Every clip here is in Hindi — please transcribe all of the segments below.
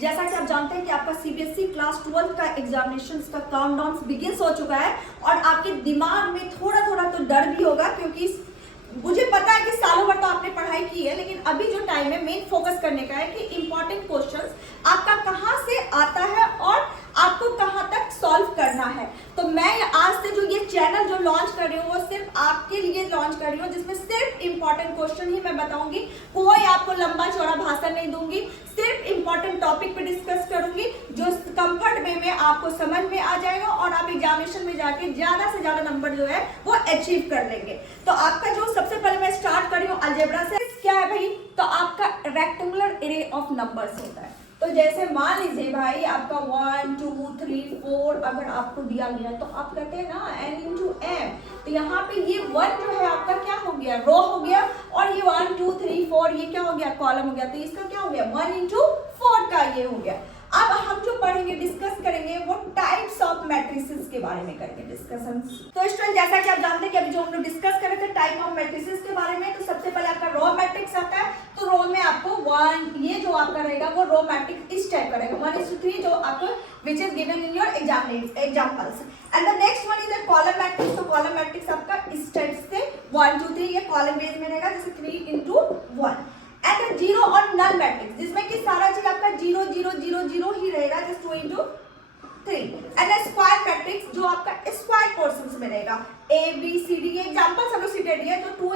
जैसा कि आप जानते हैं कि आपका सीबीएसई क्लास 12 का एग्जामिनेशन का काउंटडाउन बिगिंस हो चुका है और आपके दिमाग में थोड़ा थोड़ा तो डर भी होगा, क्योंकि मुझे पता है कि सालों भर तो आपने पढ़ाई की है, लेकिन अभी जो टाइम है मेन फोकस करने का है कि इंपॉर्टेंट क्वेश्चंस आपका कहां से आता है और आपको कहां तक सॉल्व करना है। तो मैं आज से जो ये चैनल जो लॉन्च कर रही हूँ वो सिर्फ आपके लिए लॉन्च कर रही हूँ, जिसमें सिर्फ इंपॉर्टेंट क्वेश्चन ही मैं बताऊंगी। कोई आपको लंबा चौड़ा भाषण नहीं दूंगी, सिर्फ इंपॉर्टेंट टॉपिक पे डिस्कस करूंगी जो कंफर्ट वे में आपको समझ में आ जाएगा और आप एग्जामिनेशन में जाके ज्यादा से ज्यादा नंबर जो है वो अचीव कर लेंगे। तो आपका जो सबसे पहले मैं स्टार्ट कर रही हूँ अलजेब्रा से। क्या है भाई? तो आपका रेक्टेंगुलर एरे ऑफ नंबर्स होता है। तो जैसे मान लीजिए भाई आपका 1 2 3 4 अगर आपको दिया गया तो आप कहते हैं ना n इंटू m, तो यहाँ पे ये 1 जो है आपका क्या हो गया? रो हो गया, और ये 1 2 3 4 ये क्या हो गया? कॉलम हो गया। तो इसका क्या हो गया? 1 इंटू 4 का ये हो गया। अब हम जो पढ़ेंगे डिस्कस करेंगे वो टाइप्स ऑफ मैट्रिसेस के बारे में करेंगे डिस्कशन। तो स्टूडेंट जैसा कि आप जानते हैं कि अभी जो हम लोग डिस्कस कर रहे थे टाइप ऑफ मैट्रिसेस के बारे में, तो सबसे पहले आपका रो मैट्रिक्स आता है। तो रो में आपको 1 ये जो आपका रहेगा वो रो मैट्रिक्स इस टाइप का रहेगा 1:3 जो आपको which is given in your examples. And the next one is a column matrix. तो कॉलम मैट्रिक्स आपका इस टाइप से 1 2 3 ये कॉलम बेस में रहेगा, जैसे 3 इंटू 1। एंड जीरो और नल मैट्रिक्स जिसमें कि सारा चीज आपका 0 0 0 0 ही रहेगा, just 2 into 3। And square matrix जो आपका स्क्वायर पोर्शंस में रहेगा A B C D। ये एग्जांपल सब लोग सीटेड है। तो 2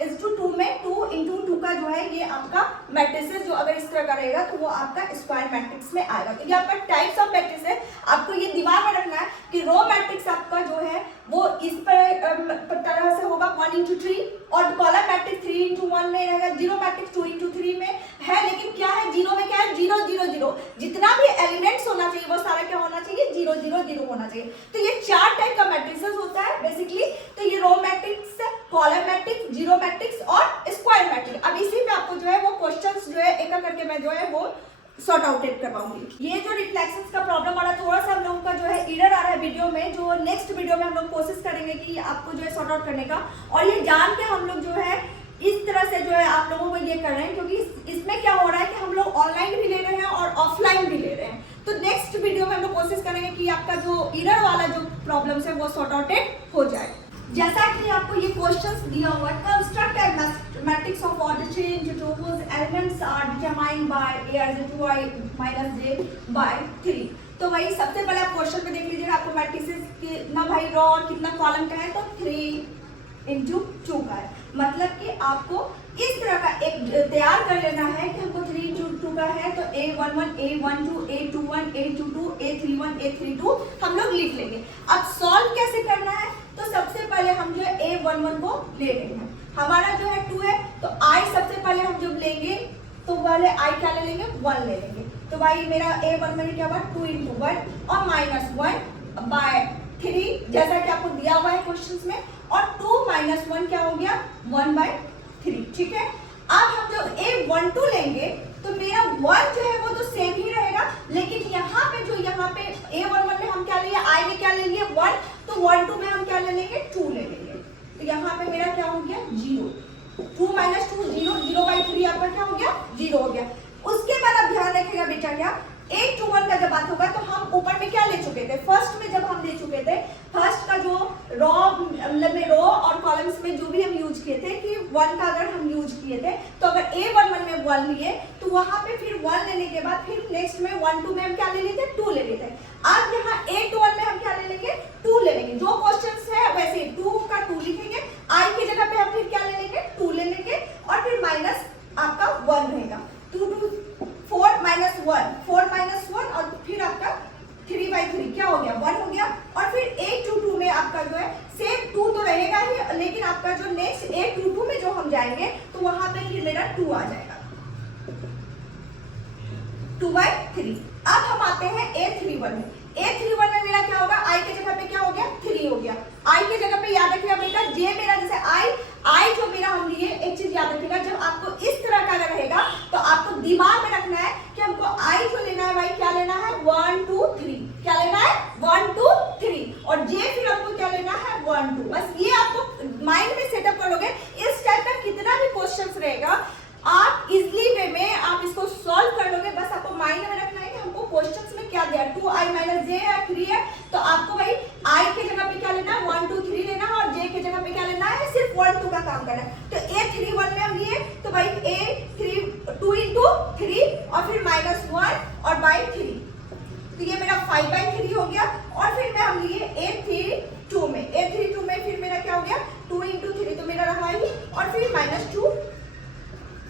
इज टू 2 में 2 इंटू 2 का जो है ये आपका मैट्रिसेस जो अगर इस तरह का रहेगा तो वो आपका स्क्वायर मैट्रिक्स में आएगा। तो ये आपका टाइप्स ऑफ मैट्रिक्स है। आपको ये दिमाग में रखना है कि रो मैट्रिक्स आपका जो है वो इस तरह से होगा 1 इंटू 3, और कॉलम मैट्रिक्स 3 इंटू 1 में रहेगा, जीरो मैट्रिक्स 2 इंटू 3 में है। लेकिन क्या है जीरो में? क्या है? 0 0 0। जितना भी एलिमेंट्स होना चाहिए वो सारा क्या होना चाहिए? 0 0 0 होना चाहिए। तो ये 4 टाइप का मैट्रिसेस होता है बेसिकली। तो ये row matrix, column matrix, zero matrix और स्क्वायर मैट्रिक्स। अब इसी पे आपको जो है वो क्वेश्चंस जो है एक करके मैं जो है वो सॉर्ट आउटेड करवाऊंगी। ये जो रिफ्लेक्शंस का प्रॉब्लम आ रहा है, थोड़ा सा हम लोगों का जो है एरर आ रहा है वीडियो में, जो नेक्स्ट वीडियो में हम लोग कोशिश करेंगे कि आपको जो है सॉर्ट आउट करने का। और ये जान के हम लोग जो है इस तरह से जो है आप लोगों को ये कर रहे हैं, क्योंकि इसमें क्या हो रहा है कि हम लोग ऑनलाइन भी ले रहे हैं और ऑफलाइन भी ले रहे हैं। तो नेक्स्ट वीडियो में हम लोग कोशिश करेंगे कि आपका जो एरर वाला जो प्रॉब्लम्स है वो सॉर्ट आउटेड हो जाए। जैसा कि आपको ये क्वेश्चंस दिया हुआ है, construct A matrix of order 3 into 2 whose elements are determined by a as 2i minus j by 3। तो भाई सबसे पहले आप क्वेश्चन पे देख लीजिएगा, आपको मैट्रिसेस कितना भाई रो और कितना कॉलम का है? तो 3 into 2 का है। मतलब कि आपको इस तरह का एक तैयार कर लेना है कि हमको 3 into 2 का है, तो A11 A12 A21 A22 A31 A32 हम लोग लिख लेंगे। अब सॉल्व कैसे करना है? तो सबसे पहले हम जो है A11 को ले लेंगे। हमारा जो है 2 है, तो I सबसे पहले हम जब लेंगे तो पहले I क्या ले लेंगे? 1 ले लेंगे। तो भाई मेरा A11 क्या हुआ? 2 into 1 और -1 by 3 जैसा कि आपको दिया हुआ है क्वेश्चंस में, और 2 - 1 क्या हो गया? 1 by 3। ठीक है। अब हम जब A12 लेंगे तो मेरा 1 जो है वो तो सेम ही रहेगा, लेकिन यहाँ पे A11 में हम क्या लेंगे? I में क्या ले लिए? 1। तो 1 2 में हम क्या ले लेंगे? 2 ले लेंगे। तो यहाँ पे मेरा क्या हो गया? 0। 2 - 2 0 0 by 3 आपका क्या हो गया? 0 हो गया। उसके बाद आप ध्यान रखिएगा बेटा, क्या A21 का जब बात होगा तो हम ऊपर में क्या ले चुके थे? फर्स्ट में जब हम ले चुके थे, फर्स्ट का जो रो और कॉलम्स में जो भी हम यूज किए थे कि 1 का अगर हम यूज किए थे, तो अगर A11 में 1 लिए तो वहां पे फिर 1 लेने के बाद फिर नेक्स्ट में 1 2 में हम क्या ले लेते? 2 ले लेते। अब यहाँ A12 में हम क्या ले लेंगे? 2 ले लेंगे। जो क्वेश्चन है वैसे 2 का 2 लिखेंगे, I की जगह पे हम फिर क्या ले लेंगे? 2 ले लेंगे, और फिर माइनस आपका 1 रहेगा। 2 2 4 - 1 4 - 1 और फिर आपका 3 by 3 क्या हो गया? 1 हो गया। और फिर A22 में आपका जो है सेम 2 तो रहेगा ही, लेकिन आपका जो नेक्स्ट A22 में जो हम जाएंगे तो वहां पे फिर मेरा 2 आ जाएगा, 2 by 3। अब हम आते हैं A31 में। A31 में मेरा क्या होगा? I के जगह पे क्या हो गया? 3 हो गया। I के जगह पे याद रखिएगा बेटा, J मेरा जैसे I जो मेरा हम लिए, एक चीज याद रखिएगा, जब आपको इस तरह का अगर रहेगा तो आपको दिमाग में रखना है कि हमको I जो लेना है भाई क्या लेना है? 1 2 3। क्या लेना है? 1 2 3। और J फिर आपको क्या लेना है? 1 2। बस ये आपको माइंड में सेटअप कर लोगे। इस टाइप का कितना भी क्वेश्चंस रहेगा आप इजिली वे में आप इसको सॉल्व कर लोगे। बस आपको माइंड में रखना दिया 2i माइनस जे है 3 है, तो आपको भाई i के जगह पे क्या लेना है 1 2 3 लेना है और j के जगह पे क्या लेना है सिर्फ 1 2 का काम करना है। तो a3 1 में हम लिए तो भाई a3 2 into 3 और फिर माइनस 1 और बाई 3, तो ये मेरा 5/3 हो गया। और फिर मैं हम लिए a3 2 में फिर मेरा क्या हो गया 2 into 3 तो मेरा रहा ही और फिर माइनस 2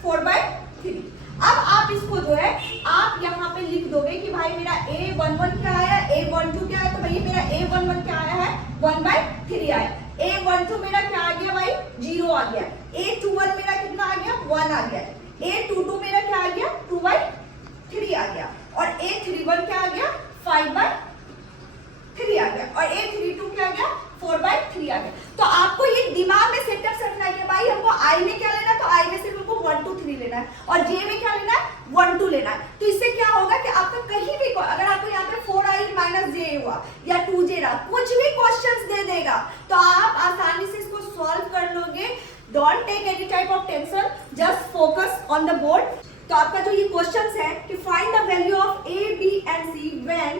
4/3। अब आप इसको जो है आप यहाँ पे लिख दोगे कि भाई मेरा a11 क्या आया a12 क्या आया, तो भाई मेरा a11 क्या आया है 1/3 आया, a12 मेरा क्या आ गया भाई 0 आ गया, a21 मेरा कितना आ गया 1 आ गया, a22 मेरा क्या आ गया 2/3 आ गया और a31 क्या आ गया 5/3 आ गया और a32 क्या आ गया 4/3 आ गया। तो आपको ये दिमाग में सेटअप रखना है कि भाई हमको i में क्या लेना है, तो i में सिर्फ हमको 1 2 3 लेना है और j में क्या लेना है 1 2 लेना है। तो इससे क्या होगा कि आपका कहीं भी अगर आपको यहाँ पे 4i माइनस j हुआ या 2j रहा, कुछ भी क्वेश्चंस दे देगा तो आप आसानी से इसको सॉल्व कर लोगे। Don't take any type of tension, just focus on the board. तो आपका जो ये क्वेश्चंस है कि find the value of a b and c when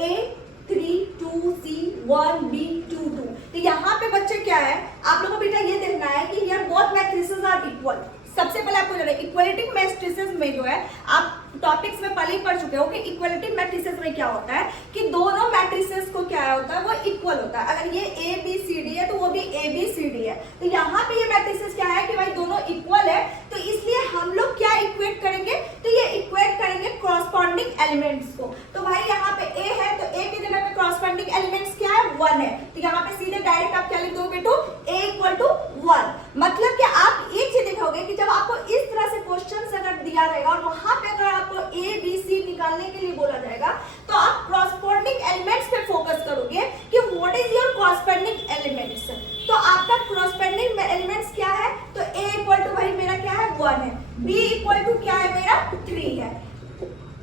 a 3 2 c 1 b 2 2। तो यहाँ पे बच्चे क्या है आप लोगों को बेटा ये देखना है कि here both matrices are equal. सबसे पहले आपको जाना है इक्वलिटी मैट्रिसेस में जो है आप टॉपिक्स में पहले ही पढ़ चुके हो कि इक्वलिटी मैट्रिसेस में क्या होता है कि दोनों मैट्रिसेस को क्या होता है वो इक्वल होता है। अगर ये ए बी सी डी है तो वो भी ए बी सी डी है, तो यहाँ पे ये मैट्रिसेस क्या है कि भाई दोनों इक्वल है, तो इसलिए हम लोग क्या इक्वेट करेंगे, तो ये इक्वेट करेंगे क्रॉसपॉन्डिंग एलिमेंट्स को। तो भाई यहाँ पे ए है तो ए की जगह पे क्रॉसपॉन्डिंग एलिमेंट्स क्या है 1 है, तो यहाँ पे सीधे डायरेक्ट आप क्या लिख दोगे बेटू a इक्वल टू 1। मतलब कि आप एक चीज देखोगे कि जब आपको इस तरह से क्वेश्चन अगर दिया रहेगा और वहां पे अगर आपको ए बी सी निकालने के लिए बोला जाएगा तो आप क्रॉसपॉन्डिंग एलिमेंट्स पे फोकस करोगे कि what is your corresponding elements. तो आपका क्रॉसपॉन्डिंग एलिमेंट्स क्या है, तो a इक्वल टू भाई मेरा क्या है 1 है, b इक्वल टू क्या है मेरा 3 है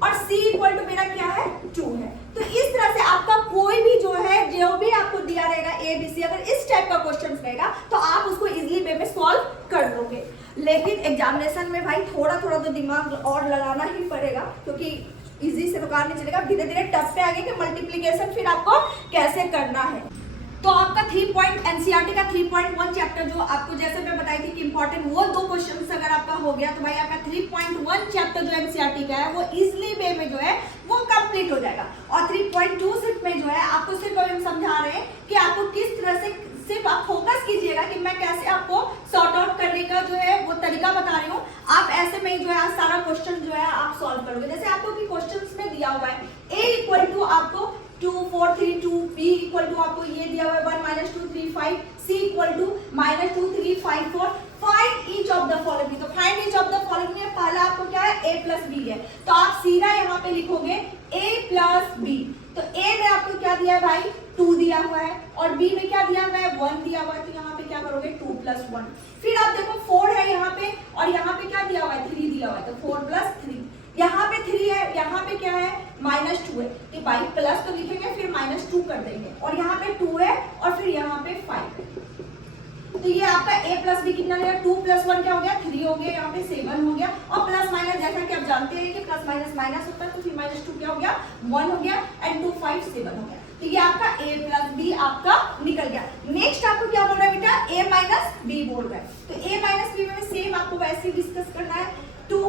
और c इक्वल टू मेरा क्या है 2 है। तो इस तरह से आपका कोई भी जो है जो भी आपको दिया रहेगा ए बी सी, अगर इस टाइप का क्वेश्चन रहेगा तो आप उसको इजीली वे में सॉल्व कर लोगे। लेकिन एग्जामिनेशन में भाई थोड़ा थोड़ा तो दिमाग और लगाना ही पड़ेगा, क्योंकि इजी से तो काम नहीं चलेगा, धीरे धीरे टफ पे आगे कि मल्टीप्लिकेशन फिर आपको कैसे करना है। तो आपका 3 पॉइंट एनसीईआरटी का 3.1 चैप्टर जो आपको जैसे मैं बताई थी कि इंपॉर्टेंट वो 2 क्वेश्चंस अगर आपका हो गया तो भाई आपका 3.1 चैप्टर जो एनसीईआरटी का है वो इजीली वे में जो है वो कंप्लीट हो जाएगा। और 3.2 सिर्फ में जो है आपको सिर्फ हम समझा रहे हैं कि आपको किस तरह से सिर्फ आप फोकस कीजिएगा कि मैं कैसे आपको सॉर्ट आउट करने का जो है वो तरीका बता रही हूँ। आप ऐसे में जो है सारा क्वेश्चन जो है आप सॉल्व करोगे। जैसे आपको कि क्वेश्चंस में दिया हुआ है a इक्वल टू आपको 2 4 3 2, b इक्वल टू आपको ये दिया हुआ है 1 -2 3 5, c equal to -2 3 5 4। Find each of the following, तो find each of the following में पहला आपको क्या है a प्लस b है, तो आप सीधा यहाँ पे लिखोगे a प्लस b। तो a में आपको क्या दिया है भाई 2 दिया हुआ है और b में क्या दिया हुआ है 1 दिया हुआ है, तो यहाँ पे क्या करोगे 2 + 1। फिर आप देखो 4 है यहाँ पे और यहाँ पे क्या दिया हुआ है 3 दिया हुआ है, तो 4 + 3। यहाँ पे 3 है, यहाँ पे क्या है -2 है, तो भाई प्लस तो लिखेंगे फिर -2 कर देंगे और यहाँ पे 2 है और फिर यहाँ पे 5 है। तो ये आपका a प्लस b कितना रहेगा 2 + 1 क्या हो गया 3 हो गया, यहाँ पे 7 हो गया और प्लस माइनस जैसा कि आप जानते हैं कि प्लस माइनस माइनस होता है, तो फिर -2 क्या हो गया 1 हो गया एंड 2 5 7 हो गया। तो ये आपका a प्लस b आपका निकल गया। नेक्स्ट आपको क्या बोल रहा है बेटा a माइनस b बोल रहा है, तो a माइनस b में सेम आपको वैसे ही डिस्कस करना है 2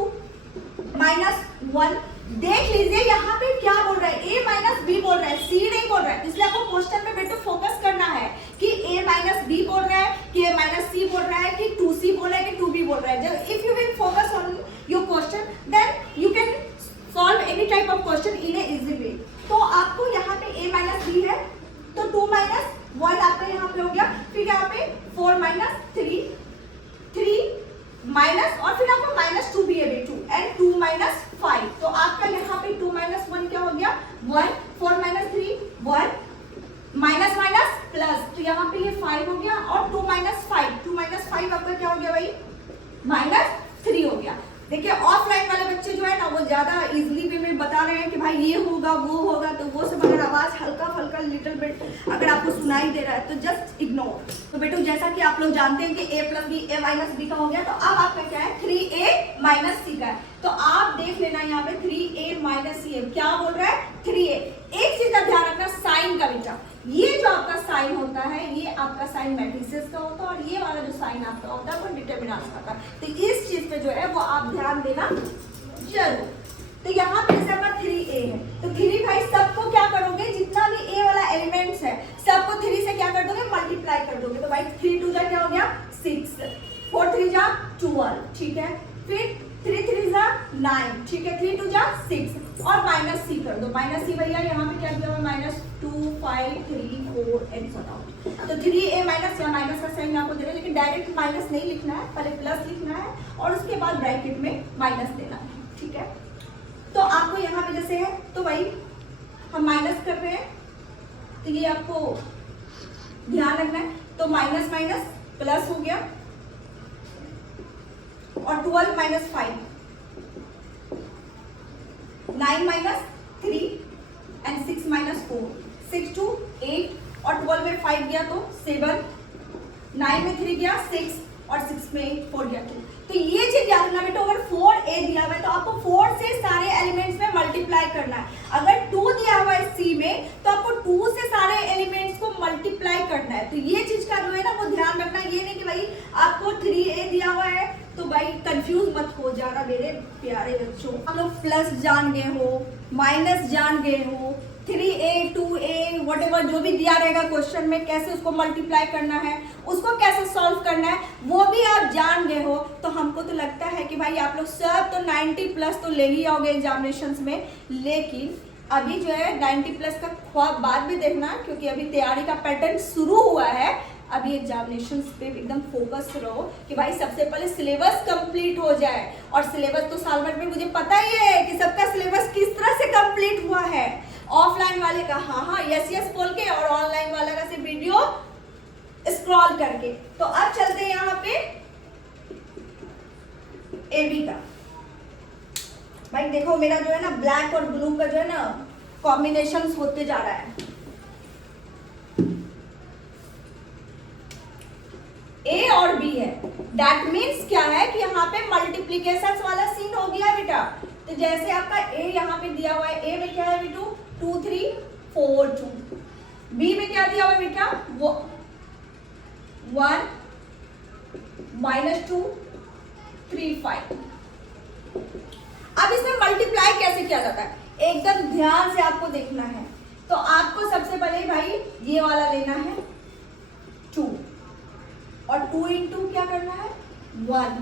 -1। देख लीजिए यहाँ पे क्या बोल रहा है a माइनस b बोल रहा है, c नहीं बोल रहा है, इसलिए आपको क्वेश्चन में बेटा फोकस करना है कि a माइनस b बोल रहा है कि a माइनस c बोल रहा है कि 2c बोल रहा है कि 2b बोल रहा है। जब if you will focus on your question then you can solve any type of question in a easy way. तो आपको यहाँ पे a माइनस b है तो 2 - 1 आपका यहाँ पे हो गया, फिर यहाँ पे 4 - 3 3 माइनस और फिर आपका -2 भी है बेटू एंड 2 - 5, तो आपका यहाँ पे 2 - 1 क्या हो गया 1, 4 - 3 1 माइनस माइनस प्लस, तो यहाँ पे ये 5 हो गया और 2 - 5 2 - 5 आपका क्या हो गया भाई -3 हो गया। देखिए ऑफलाइन वाले बच्चे जो है ना वो ज्यादा इजीली वे में बता रहे हैं कि भाई ये होगा वो होगा, तो वो सब अगर आवाज हल्का फुल्का लिटिल बिट अगर आपको सुनाई दे रहा है तो जस्ट इग्नोर। तो बेटू जैसा कि आप लोग जानते हैं कि a plus b a minus b का हो गया, तो अब आपका क्या है 3a माइनस c का है, तो आप देख लेना यहाँ पे 3a माइनस c क्या बोल रहा है 3a। साइन का बेटा, ये जो आपका साइन होता है ये आपका साइन मैट्रिसेस का होता है और ये वाला जो साइन आपका होता है वो डिटरमिनेंट्स का होता है। तो इस चीज पे जो है वो आप ध्यान देना जरूर। तो यहाँ पे जैसे आपका 3a है तो 3 भाई सबको क्या करोगे, जितना भी a वाला एलिमेंट्स है सबको 3 से क्या कर दोगे, मल्टीप्लाई कर दोगे। तो भाई 3 2 जा क्या हो गया 6, 4 3 जा 12, ठीक है। फिर 3 3 जा 9, ठीक है। 3 2 जा 6 और माइनस सी कर दो। माइनस सी भैया यहाँ पे क्या दिया हुआ माइनस 2 5 3 4 एंड सो आउट। तो 3a माइनस या माइनस का साइन आपको दे रहे हैं, लेकिन डायरेक्ट माइनस नहीं लिखना है, पहले प्लस लिखना है और उसके बाद ब्रैकेट में माइनस देना है, ठीक है। तो आपको यहाँ पे जैसे है तो भाई हम माइनस कर रहे हैं तो ये आपको ध्यान रखना है। तो माइनस माइनस प्लस हो गया और 12 माइनस 5, 9 माइनस 3 एंड 6 माइनस 4, 6 2 8 और 12 में 5 गया तो 7, 9 में 3 गया 6 और 6 में 4 गया 2। तो ये चीज याद रखना बेटा, अगर 4a दिया हुआ है तो आपको 4 से सारे एलिमेंट्स में मल्टीप्लाई करना है। अगर 2 दिया हुआ है c में तो आपको 2 से सारे एलिमेंट्स को मल्टीप्लाई करना है। तो ये चीज का जो है ना वो ध्यान रखना है। ये नहीं कि भाई आपको 3a दिया हुआ है तो भाई कंफ्यूज मत हो जाना मेरे प्यारे बच्चों। आप लोग प्लस जान गए हो, माइनस जान गए हो, 3a 2a व्हाटएवर जो भी दिया रहेगा क्वेश्चन में कैसे उसको मल्टीप्लाई करना है, उसको कैसे सॉल्व करना है वो भी आप जान गए हो। तो हमको तो लगता है कि भाई आप लोग सब तो 90 प्लस तो ले ही आओगे एग्जामिनेशंस में, लेकिन अभी जो है 90 प्लस का ख्वाब बाद में देखना, क्योंकि अभी तैयारी का पैटर्न शुरू हुआ है। अभी एग्जामिनेशंस पे एकदम फोकस रहो कि भाई सबसे पहले सिलेबस कंप्लीट हो जाए। और सिलेबस तो साल भर में मुझे पता ही है कि सबका सिलेबस किस तरह से कंप्लीट हुआ है। ऑफलाइन वाले का हाँ यस यस बोल के और ऑनलाइन वाला का सिर्फ वीडियो स्क्रॉल करके। तो अब चलते हैं यहाँ पे एबी का। भाई देखो मेरा जो है ना ब्लैक और ब्लू का जो है ना कॉम्बिनेशन होते जा रहा है। ए और बी है, दैट मीन्स क्या है कि यहाँ पे मल्टीप्लीकेशन वाला सीन हो गया बेटा। तो जैसे आपका ए यहाँ पे दिया हुआ है, ए में क्या है बेटू 2 3 4 2, बी में क्या दिया हुआ है बेटा 1 -2 3 5। अब इसमें मल्टीप्लाई कैसे किया जाता है एकदम ध्यान से आपको देखना है। तो आपको सबसे पहले भाई ये वाला लेना है 2 और 2 इंटू क्या करना है 1,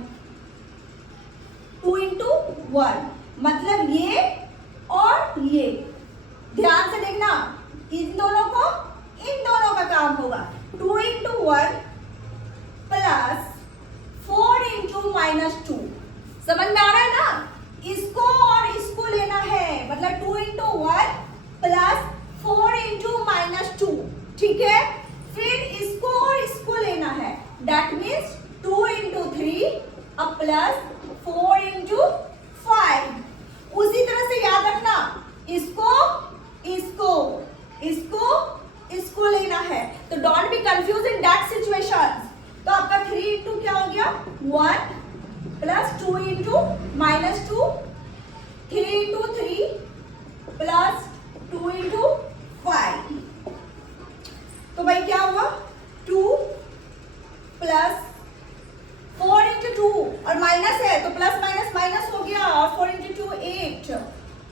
2 इंटू 1 मतलब ये और ये। ध्यान से देखना इन दोनों का काम होगा। 2 इंटू 1 प्लस 4 इंटू -2। समझ में आ रहा है ना? इसको और इसको लेना है, मतलब 2 इंटू 1 प्लस 4 इंटू -2, ठीक है। फिर इसको और इसको लेना है, that means 2 into 3 plus 4 into 5। उसी तरह से याद रखना इसको इसको इसको इसको लेना है। तो don't be confuse in that situation. तो आपका 3 इंटू क्या हो गया 1 plus 2 into -2, 3 into 3 plus 2 into 5। तो भाई क्या हुआ 2 प्लस 4 इंटू 2 और माइनस है तो प्लस माइनस माइनस हो गया और 4 इंटू 2 8,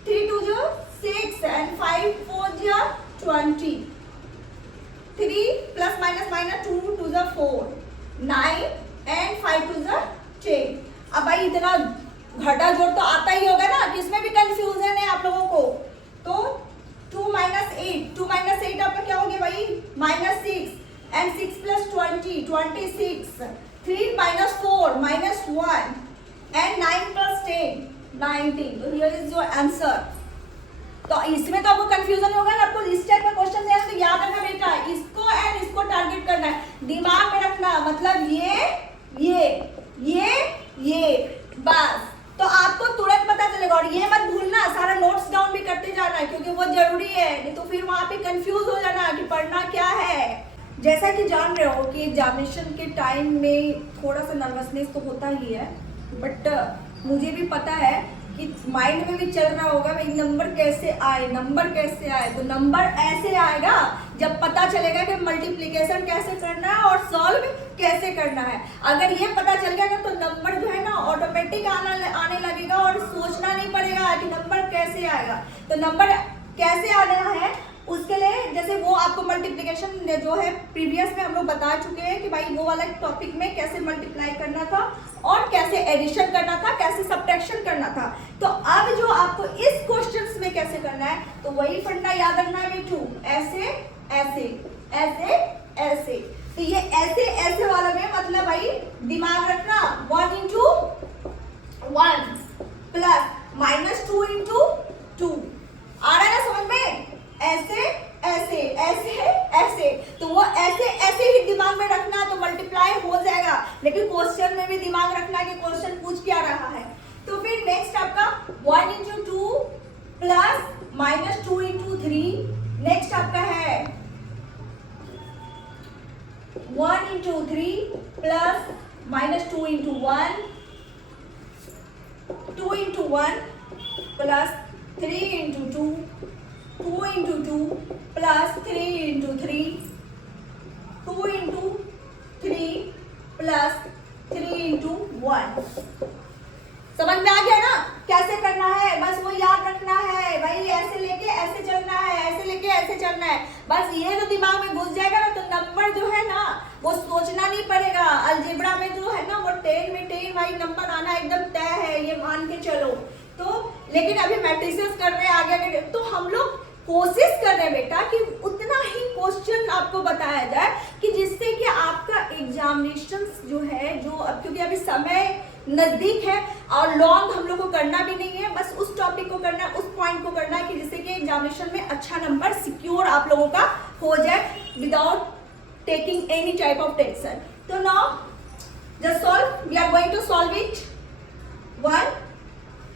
3 2 जो 6 एंड 5 4 जो 20, 3 प्लस माइनस माइनस 2 2 जो 4, 9 एंड 5 2 जो 10। अब भाई इतना घटा जोड़ तो आता ही होगा ना, कि इसमें भी कंफ्यूजन है आप लोगों को। तो 2 माइनस 8, 2 माइनस 8 आपका क्या हो गया भाई -6 and 6 plus 20 26, 3 minus 4 -1 and 9 plus 10 19। तो हियर इज योर आंसर। तो इसमें तो आपको कंफ्यूजन होगा ना, आपको इस टाइप का क्वेश्चन है तो याद रखना बेटा इसको एंड इसको टारगेट करना है, दिमाग में रखना। मतलब ये बस। तो आपको तुरंत पता चलेगा। और ये मत भूलना सारा नोट्स डाउन भी करते जाना है, क्योंकि वो जरूरी है, नहीं तो फिर वहां पे कंफ्यूज हो जाना कि पढ़ना क्या है। जैसा कि जान रहे हो कि एग्जामिनेशन के टाइम में थोड़ा सा नर्वसनेस तो होता ही है, बट मुझे भी पता है कि माइंड में भी चल रहा होगा भाई नंबर कैसे आए, नंबर कैसे आए। तो नंबर ऐसे आएगा जब पता चलेगा कि मल्टीप्लिकेशन कैसे करना है और सॉल्व कैसे करना है। अगर ये पता चल गया तो नंबर जो है ना ऑटोमेटिक आने लगेगा और सोचना नहीं पड़ेगा कि नंबर कैसे आएगा। तो नंबर कैसे आना है उसके लिए जैसे वो आपको मल्टीप्लिकेशन जो है प्रीवियस में हम लोग बता चुके हैं कि भाई वो वाला टॉपिक में कैसे मल्टीप्लाई करना था और कैसे एडिशन करना था, कैसे सब्ट्रैक्शन करना था। तो अब जो आपको इस क्वेश्चंस में कैसे करना है तो वही फंडा याद रखना है बेटू, ऐसे ऐसे ऐसे ऐसे। तो ये ऐसे ऐसे वाला में मतलब भाई दिमाग रखना 1 into 1 प्लस -2 into 2 आ रहा है ना समझ में, ऐसे ऐसे ऐसे ऐसे। तो वो ऐसे ऐसे ही दिमाग में रखना तो मल्टीप्लाई हो जाएगा, लेकिन क्वेश्चन में भी दिमाग रखना कि क्वेश्चन पूछ क्या रहा है। तो फिर नेक्स्ट आपका 1 into 2 प्लस -2 into 3। नेक्स्ट आपका है 1 into 3 plus -2 into 1, 2 into 1 plus 3 into 2, 2 into 2 plus 3 into 3, 2 into 3 plus 3 into 1। समझ में आ गया ना कैसे करना है, बस वो याद रखना है भाई, ऐसे लेके ऐसे चलना है, ऐसे लेके ऐसे चलना है। बस ये जो दिमाग में घुस जाएगा ना तो नंबर जो है ना वो सोचना नहीं पड़ेगा। अलजेब्रा में जो है ना वो 10 में 10 भाई नंबर आना एकदम तय है, ये मान के चलो। तो लेकिन अभी मैट्रिसेस कर रहे हैं आगे, तो हम लोग कोशिश कर रहे हैं बेटा कि उतना ही क्वेश्चन आपको बताया जाए कि जिससे कि आपका एग्जामिनेशन जो है जो अब क्योंकि अभी समय नजदीक है और लॉन्ग हम लोग को करना भी नहीं है, बस उस टॉपिक को करना है, उस पॉइंट को करना है कि जिससे कि एग्जामिनेशन में अच्छा नंबर सिक्योर आप लोगों का हो जाए without taking any type of tension. तो now just solve, we are going to solve it. 1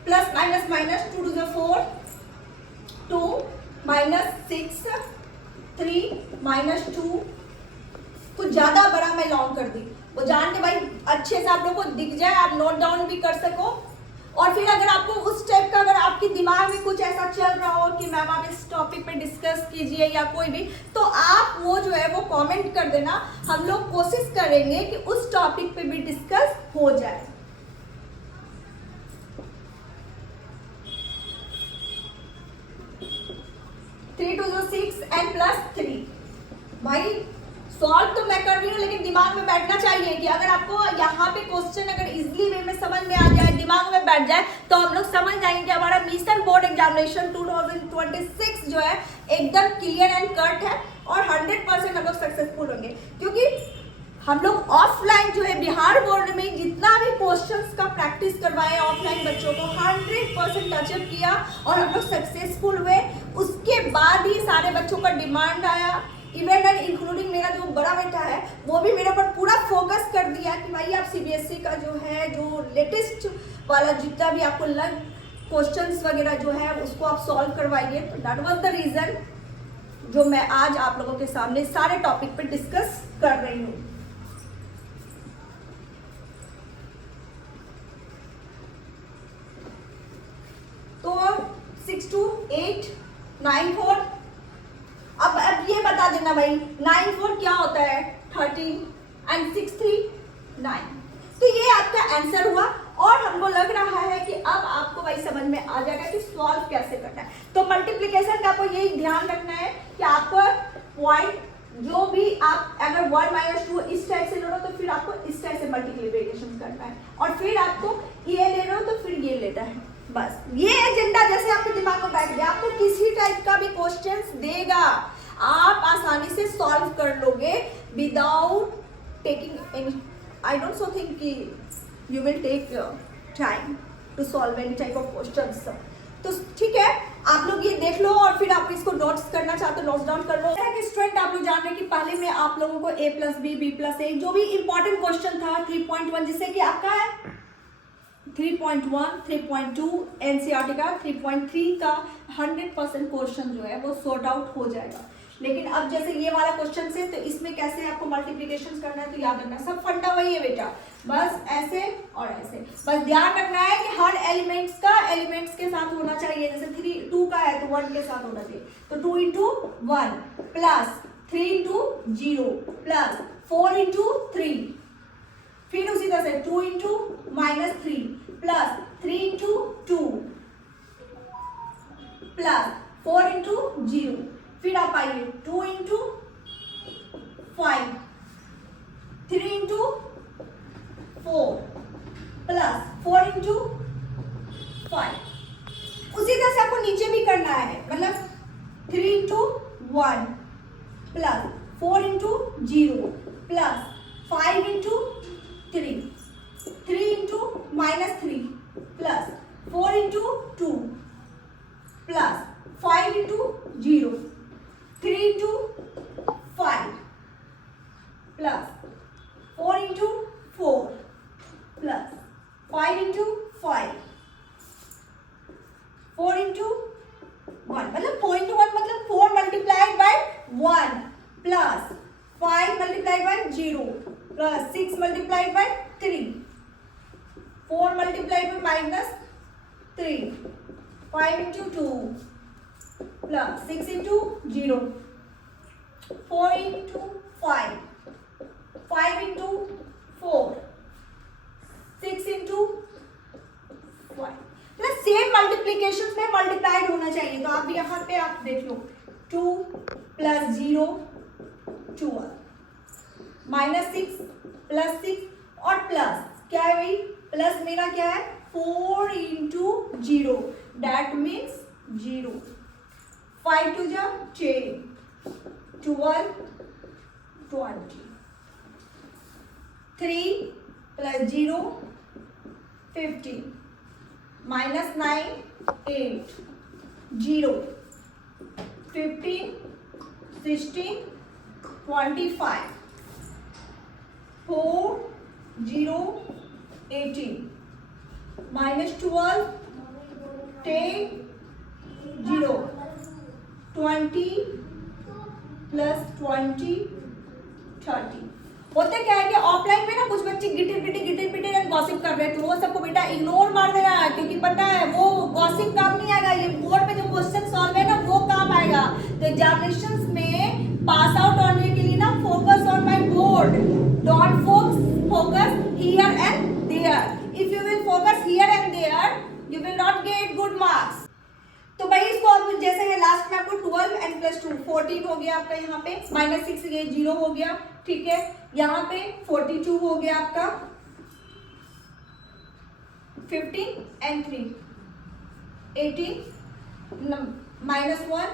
plus minus minus 2 to the 4, 2 -6, 3 -2। कुछ ज्यादा बड़ा मैं लॉन्ग कर दी, वो जान के भाई अच्छे से आप लोगों को दिख जाए, आप नोट डाउन भी कर सको। और फिर अगर आपको उस टाइप का अगर आपके दिमाग में कुछ ऐसा चल रहा हो कि मैम आप इस टॉपिक पे डिस्कस कीजिए या कोई भी, तो आप वो जो है वो कमेंट कर देना, हम लोग कोशिश करेंगे कि उस टॉपिक पे भी डिस्कस हो जाए। Three 2 to 6 and plus 3। भाई सॉल्व तो मैं कर रही हूँ लेकिन दिमाग में बैठना चाहिए कि अगर आपको यहाँ पे क्वेश्चन अगर इजीली वे में समझ में आ जाए, दिमाग में बैठ जाए, तो हम लोग समझ जाएंगे कि हमारा मिशन बोर्ड एग्जामिनेशन 2026 जो है एकदम क्लियर एंड कट है और 100% हम लोग सक्सेसफुल होंगे। क्योंकि हम लोग ऑफलाइन जो है बिहार बोर्ड में जितना भी क्वेश्चंस का प्रैक्टिस करवाए ऑफलाइन बच्चों को 100% टचअप किया और हम लोग सक्सेसफुल हुए। उसके बाद ही सारे बच्चों का डिमांड आया, इवन एंड इंक्लूडिंग मेरा जो बड़ा बेटा है वो भी मेरे ऊपर पूरा फोकस कर दिया कि भाई आप सीबीएसई का जो है जो लेटेस्ट वाला जितना भी आपको लग क्वेश्चंस वगैरह जो है उसको आप सॉल्व करवाइए। तो दैट वाज द रीजन जो मैं आज आप लोगों के सामने सारे टॉपिक पे डिस्कस कर रही हूँ। तो 6 2 8 9 4। अब ये बता देना भाई 9 4 क्या होता है, 13 एंड 6 3 9। तो ये आपका आंसर हुआ और हमको लग रहा है कि अब आपको भाई समझ में आ जाएगा कि सॉल्व कैसे करना है। तो मल्टीप्लिकेशन का आपको यही ध्यान रखना है कि आपको पॉइंट जो भी आप अगर 1 - 2 इस टाइप से ले रहे हो तो फिर आपको इस टाइप से मल्टीप्लिकेशन करना है और फिर आपको ये ले रहे हो तो फिर ये लेना है। बस ये एजेंडा जैसे आपके दिमाग में बैठ गया, आपको किसी टाइप का भी क्वेश्चंस देगा आप आसानी से सॉल्व कर लोगे without taking any, I don't so think कि you will take time to solve any type of questions. तो ठीक है, आप लोग ये देख लो और फिर आप इसको नोट्स करना चाहते हो नोट्स डाउन कर लो। स्टूडेंट आप लोग जान रहे हैं कि पहले में आप लोगों को A + B B + A जो भी इंपॉर्टेंट क्वेश्चन था 3.1 जिससे कि आपका है 3.1 3.2 एनसीईआरटी का 3.3 का 100% क्वेश्चन जो है वो सॉर्ट आउट हो जाएगा। लेकिन अब जैसे ये वाला क्वेश्चन से, तो इसमें कैसे आपको मल्टीप्लिकेशन करना है, तो याद रखना सब फंडा वही है बेटा, बस ऐसे और ऐसे। बस ध्यान रखना है कि हर एलिमेंट्स के साथ होना चाहिए। जैसे 2 का है तो 1 के साथ होना चाहिए, तो 2 into 1 plus 3 into 0 plus 4 into 3, फिर उसी तरह से 2 into -3 plus 3 into 2 plus 4 into 0, फिर आप आइए 2 into 5, 3 into 4 प्लस 4 into 5। उसी तरह से आपको नीचे भी करना है, मतलब 3 into 1 plus 4 into 0 plus 5 into 3, 3 into -3 plus 4 into 2 plus 5 into 0, 3 into 5 plus 4 into 4 plus 5 into 5, 4 into 1, मतलब 4 into 1 मतलब 4 multiplied by 1 plus 5 multiplied by 0 plus 6 multiplied by 3, 4 multiplied by -3, 5 into 2 plus 6 into 0, 4 into 5, 5 into 4, 6 into 1। Plus same multiplication में मल्टीप्लाइड होना चाहिए, तो आप यहाँ पे आप देख लो 2 प्लस 0 12, -6 प्लस 6 और प्लस क्या है भाई, प्लस मेरा क्या है 4 into 0, that means 0, 5 to 10, 12, 20, 3 plus 0, 15, -9, 8, 0, 15, 16, 25, 4, 0, 18, -12, 10, 0, 20 plus 20, 30। होते क्या है कि ऑफलाइन में ना कुछ बच्चे गिटिर पिटिर एंड गॉसिप कर रहे हैं, तो वो सबको बेटा इग्नोर मार देना है, क्योंकि पता है वो गॉसिप काम नहीं आएगा, ये बोर्ड पे जो क्वेश्चन सॉल्व है ना वो काम आएगा। तो एग्जामिनेशंस में पास आउट होने के लिए ना focus on my board, don't focus here and there. If you will focus here and there you will not get good marks. तो भाई इसको अब जैसे है लास्ट में आपको 12 एंड प्लस 2 14 हो गया आपका, यहाँ पे -6 ये 0 हो गया, ठीक है। यहाँ पे 42 हो गया आपका, 15 एंड 3 18 -1,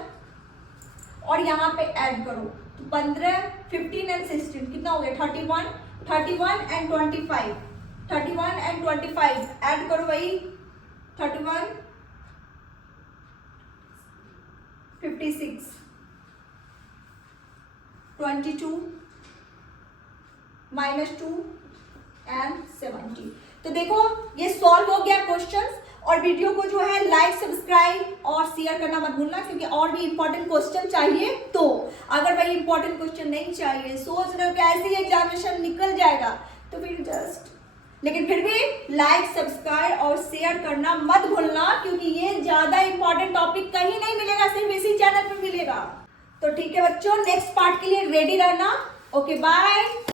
और यहाँ पे ऐड करो तो 15 15 एंड 16 कितना हो गया 31 31 एंड 25 31 एंड 25 ऐड करो भाई 31 56 22 -2 एंड 70। तो देखो ये सॉल्व हो गया क्वेश्चंस। और वीडियो को जो है लाइक सब्सक्राइब और शेयर करना मत भूलना, क्योंकि और भी इंपॉर्टेंट क्वेश्चन चाहिए। तो अगर भाई इंपॉर्टेंट क्वेश्चन नहीं चाहिए, सोच रहे हो कि ऐसे ही एग्जामिनेशन निकल जाएगा, तो फिर लेकिन फिर भी लाइक सब्सक्राइब और शेयर करना मत भूलना, क्योंकि ये ज्यादा इंपॉर्टेंट टॉपिक कहीं नहीं मिलेगा, सिर्फ इसी चैनल पे मिलेगा। तो ठीक है बच्चों, नेक्स्ट पार्ट के लिए रेडी रहना। Okay bye.